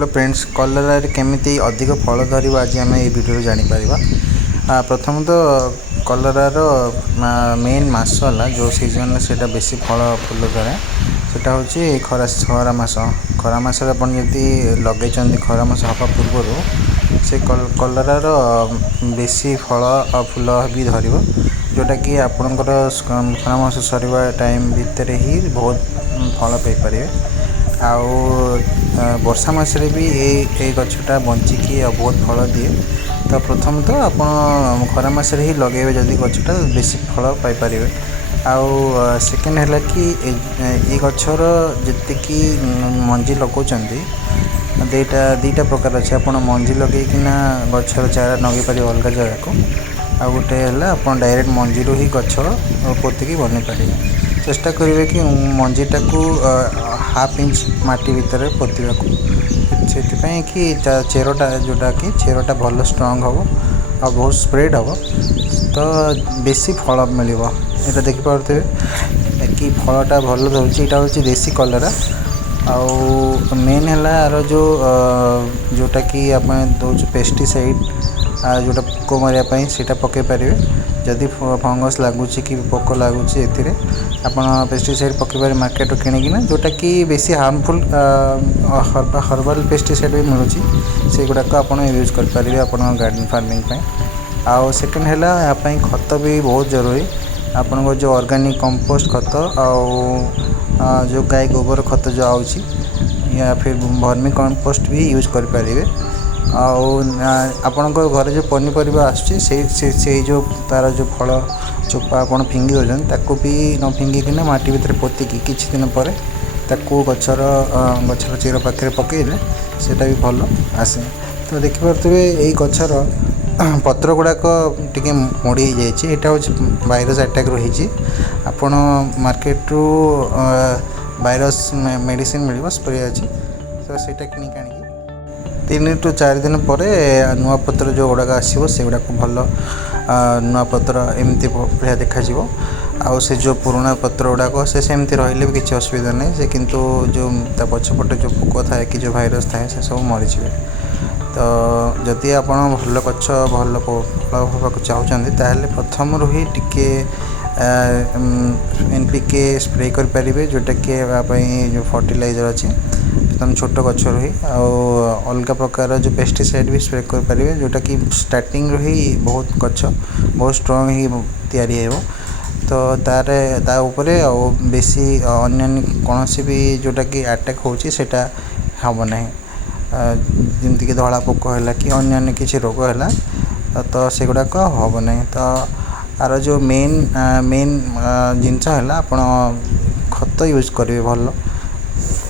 Hello friends, colour केमिति अधिक फल धर आज आम ये वीडियो जापर। प्रथम तो कलरार मेन मस है जो सीजन से बेसी फल फूल धरे सेटा हूँ खरा मास। खरा मास आपड़ी लगे खरा मास हवा पूर्व से कलरार बेसी फल फूल भी धर जोटा कि आपणकर खरा मास सरवा टाइम भितर ही बहुत फल पाइपर। आउ वर्षा मसरे भी ये गछटा बंचिकी बहुत फल दिए। तो प्रथम तो आप खरा मसरे ही लगे जदि गछटा बेसी फल पाइपर। आउ सेकेंड है कि ये गछर जी मंजी लगौंट दीटा प्रकार अच्छे। आप मंजी लगेकिना गछर चारा नगे पारे अलग जगह को। आ गोटे है आप डायरेक्ट मंजी ही गछ पोतिकी बन पारे। चेष्टा करेंगे कि मंजीटा को हाफ इंच माटी भितर पोतवा से कि चेरटा जोटा कि चेरटा भल स्ट्रंग हम और बहुत स्प्रेड हम तो बेसी फल मिल। यहाँ देखिपे कि फलटा भल दूसरी यहाँ हूँ देसी कलरा। आउ मेन है यार जोटा कि आप दौर पेस्टिसाइड जोटा पोक मारे से पकई पारे। जदि फंगस लगुच कि पोक लगुच आप पेस्टिसाइड पकईपर मार्केट किणिकिना जोटा कि बेसी हार्मफुल हर्बाल पेस्टिसाइड भी मिलूँ से गुड़ाक आप यूज करेंगे आप गार्डन फार्मिंग। आउ सेकेंड है यहाँ खत भी बहुत जरूरी। आपण को जो ऑर्गेनिक कंपोस्ट खत आउ जो गाय गोबर खत जो आउची या फिर वर्मी कंपोस्ट भी यूज करेंगे। आपण घर जो पनीपरिया आसुचे जो तार जो फल चोपा आप फिंगी दौरान ताकू भी न फिंगिकिना माटी भितर पोतिकी किछि दिन पर ताकू गछर चेर पाखे पकईले सेटा भी भल आसे। तो देखिपे यही गछर पत्र गुड़ाक टी मोड़ी जाइए। यहाँ हूँ भाइरस अटैक रही आपण मार्केट रू भाइरस मेडिसिन मिल स्प्रे अच्छी तो सीटा किणिक आनी 3 to 4 दिन पर नुआ पत्र जो गुड़ाक आसो से गुड़ाक भल नुआ पत्र एमती बढ़िया देखा आउ से जो पुराना पत्र गुड़ाक से सेमती रही भी किसी असुविधा नहीं से किंतु जो पछपटे जो पोक थाए कि जो भाइरस थाए से सब मरीजे। तो जदि आप भल गछ भल फल हाँ चाहते ताहले प्रथम रू ही टिके NPK स्प्रे करेंगे जोटा कि जो फर्टिलाइजर अच्छे एकदम छोट गचर ही अलग प्रकार जो पेस्टिसाइड भी स्प्रे करेंगे जोटा कि स्टार्टिंग ही बहुत गच बहुत स्ट्रंग ही तैयारी हो। तो ता उपरे बेसी अन्य कौन भी जोटा कि अटैक होची सेटा हम ना जमीक धला पोक है कि अन्य किसी रोग है तो से गुड़ाक हम ना। तो आर जो मेन जिनस है आप खत यूज करेंगे भल।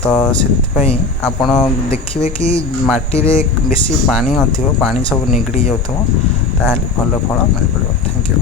तो से आप देखिए कि माटी रे बेसी पानी नथिबो पानी सब निगड़ी जाउथो ताहले भल फल मिल पड़ो। Thank you.